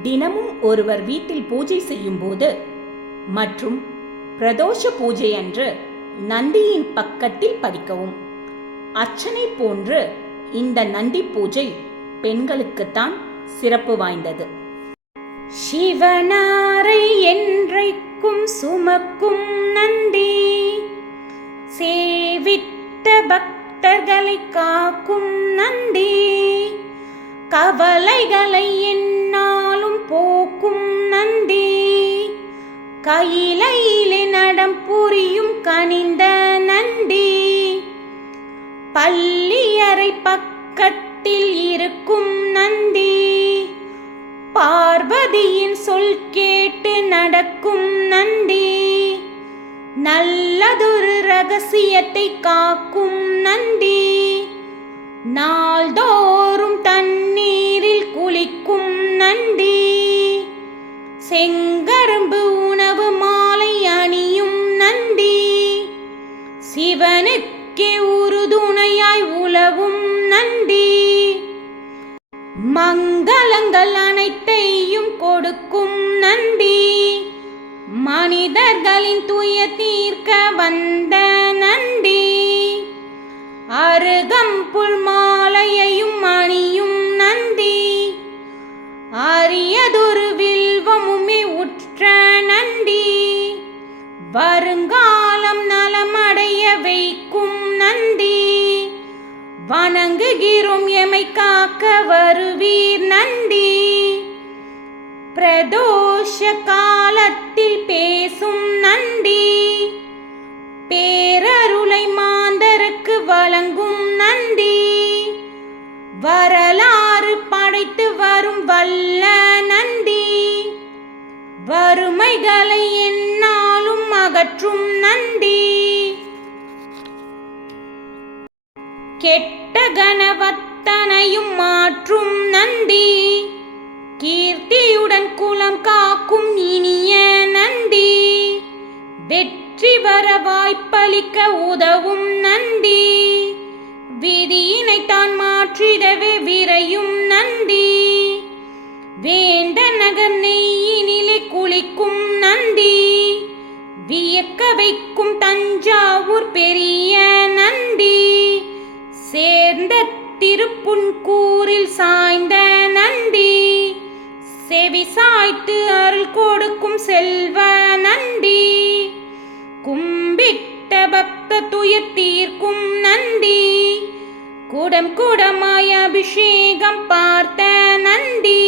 தினமும் ஒருவர் வீட்டில் பூஜை செய்யும்போது மற்றும் பிரதோஷ பூஜை அன்று நந்தியின் பக்கத்தில் பதிக்கவும். அர்ச்சனை போன்று இந்த நந்தி பூஜை பெண்களுக்குத்தான் சிறப்பு வாய்ந்தது. சிவனாரை என்றைக்கும் சுமக்கும் நந்தி சேவித்த பக்தர்களை காக்கும் நந்தி கவலைகளை என் கையிலையிலே நடம் புரியும் கனிந்த நந்தி பள்ளியறை பக்கத்தில் இருக்கும் நந்தி பார்வதியின் சொல் கேட்டு நடக்கும் நந்தி நல்லதொரு ரகசியத்தை காக்கும் நந்தி நாள்தோறும் தண்ணீரில் குளிக்கும் நந்தி செங்கரும்பு இறைவனுக்கே உறுதுணையாய் உலவும் நந்தி மங்களங்கள் அனைத்தையும் கொடுக்கும் நந்தி மனிதர்களின் துய தீர்க்க வந்த நந்தி அருகம்புல் மாலையையும் அணியும் நந்தி அரியதொரு வில்வமுமே உற்ற நந்தி வருங்காலம் வைக்கும் நந்தி. வணங்குகிறோம் எமை காக்க வருவீர் நந்தி. பிரதோஷ காலத்தில் பேசும் நந்தி. பேரருளை மாந்தருக்கு வழங்கும் நந்தி. வரலாறு படைத்து வரும் வல்ல நந்தி. வறுமைகளை என்னாலும் அகற்றும் நந்தி. கெட்ட கணவத்தனையும் மாற்றும் நந்தி கீர்த்தியுடன் குலம் காக்கும் இனிய நந்தி வெற்றி வர வாய்ப்பளிக்க உதவும் நந்தி விதியினை தான் மாற்றிடவே விரையும் நந்தி வேண்ட நகர் நெய்யினிலே குளிக்கும் நந்தி வியக்க வைக்கும் தஞ்சாவூர் பெரிய நந்தி சேர்ந்த திருப்புன்கூரில் சாய்ந்த நந்தி செவி சாய்த்து அருள் கொடுக்கும் செல்வ நந்தி கும்பிட்ட பக்த துயர் தீர்க்கும் நந்தி குடம் குடமாய் அபிஷேகம் பார்த்த நந்தி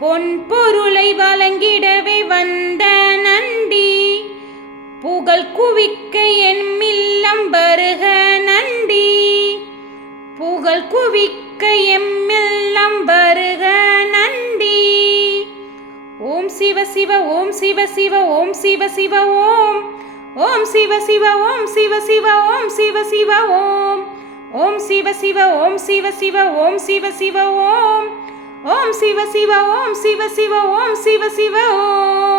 பொன் பொருளை வழங்கிடவே வந்த நந்தி புகழ் குவிக்க என் மில்லம் வருக நந்தி புகழ் குவிக்க எம்மெல்லாம் வருக நந்தி ஓம் சிவ சிவ ஓம் சிவ சிவ ஓம் சிவ சிவ ஓம் ஓம் சிவ சிவ ஓம் சிவ சிவ ஓம் சிவ சிவ ஓம் ஓம் சிவ சிவ ஓம் சிவ சிவ ஓம் சிவ சிவ ஓம் ஓம் சிவ சிவ ஓம் சிவ சிவ ஓம் சிவ சிவ ஓம்